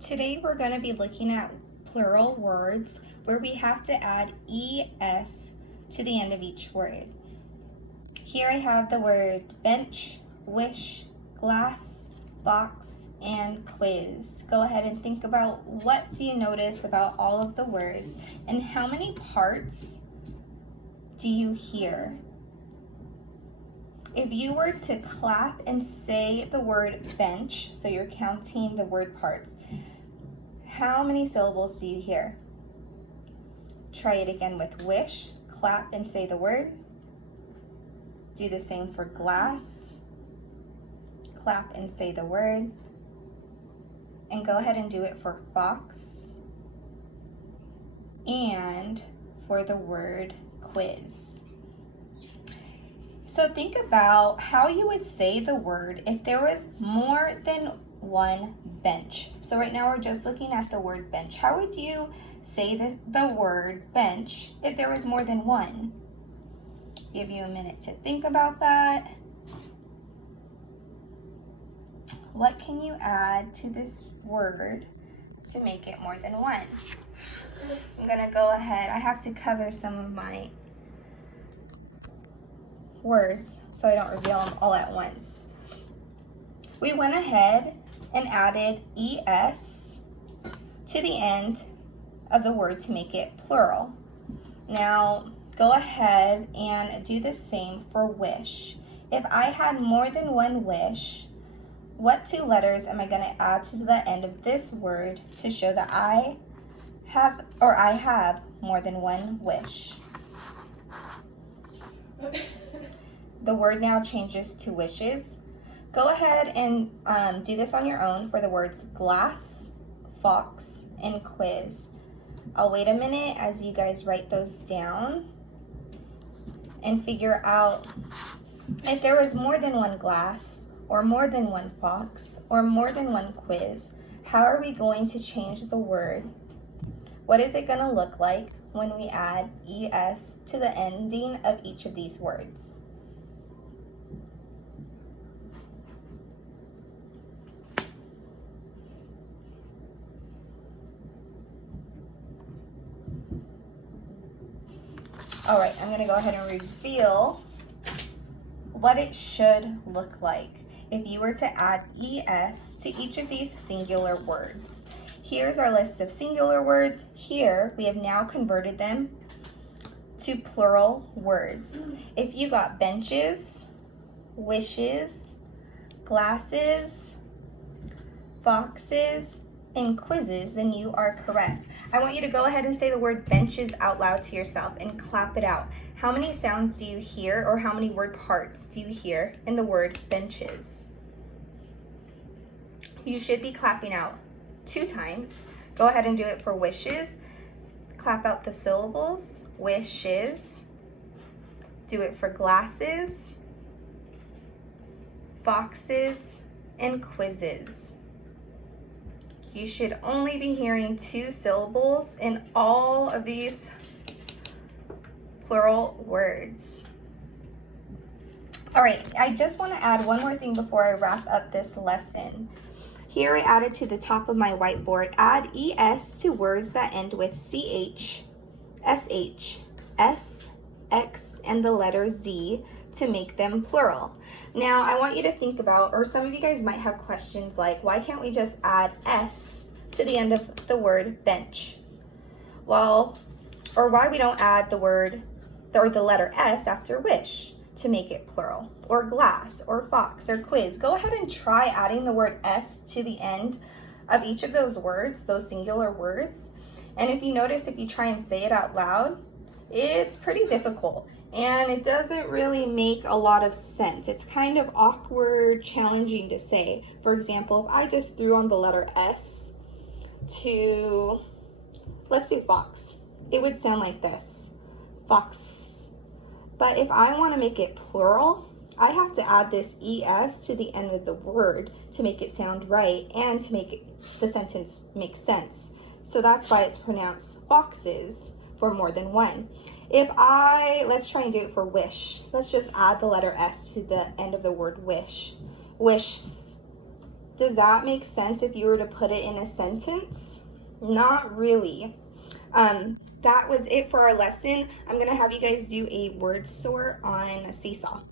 Today we're going to be looking at plural words where we have to add es to the end of each word. Here I have the word bench, wish, glass, box, and quiz. Go ahead and think about what do you notice about all of the words and how many parts do you hear? If you were to clap and say the word bench, so you're counting the word parts, how many syllables do you hear? Try it again with wish, clap and say the word. Do the same for glass, clap and say the word. And go ahead and do it for fox and for the word quiz. So think about how you would say the word if there was more than one bench. So right now we're just looking at the word bench. How would you say the word bench if there was more than one? Give you a minute to think about that. What can you add to this word to make it more than one? I'm gonna go ahead. I have to cover some of my words so I don't reveal them all at once. We went ahead and added es to the end of the word to make it plural. Now go ahead and do the same for wish. If I had more than one wish, what two letters am I going to add to the end of this word to show that I have more than one wish? The word now changes to wishes. Go ahead and do this on your own for the words glass, fox, and quiz. I'll wait a minute as you guys write those down and figure out if there was more than one glass or more than one fox or more than one quiz. How are we going to change the word? What is it going to look like when we add es to the ending of each of these words? All right, I'm gonna go ahead and reveal what it should look like if you were to add es to each of these singular words. Here's our list of singular words. Here, we have now converted them to plural words. If you got benches, wishes, glasses, foxes, and quizzes, then you are correct. I want you to go ahead and say the word benches out loud to yourself and clap it out. How many sounds do you hear, or how many word parts do you hear in the word benches? You should be clapping out 2 times. Go ahead and do it for wishes. Clap out the syllables, wishes. Do it for glasses, foxes, and quizzes. You should only be hearing 2 syllables in all of these plural words. All right, I just want to add one more thing before I wrap up this lesson. Here I added to the top of my whiteboard, add es to words that end with ch, sh, s, x, and the letter z to make them plural. Now I want you to think about, or some of you guys might have questions like, why can't we just add s to the end of the word bench? Well, or why we don't add the word or the letter s after wish to make it plural, or glass, or fox, or quiz. Go ahead and try adding the word s to the end of each of those words, those singular words. And if you notice, if you try and say it out loud, it's pretty difficult and it doesn't really make a lot of sense. It's kind of awkward, challenging to say. For example, if I just threw on the letter S to, let's do fox, it would sound like this, fox. But if I want to make it plural, I have to add this es to the end of the word to make it sound right and to make the sentence make sense. So that's why it's pronounced foxes for more than one. Let's try and do it for wish. Let's just add the letter S to the end of the word wish. Wishes, Does that make sense if you were to put it in a sentence? Not really. That was it for our lesson. I'm gonna have you guys do a word sort on Seesaw.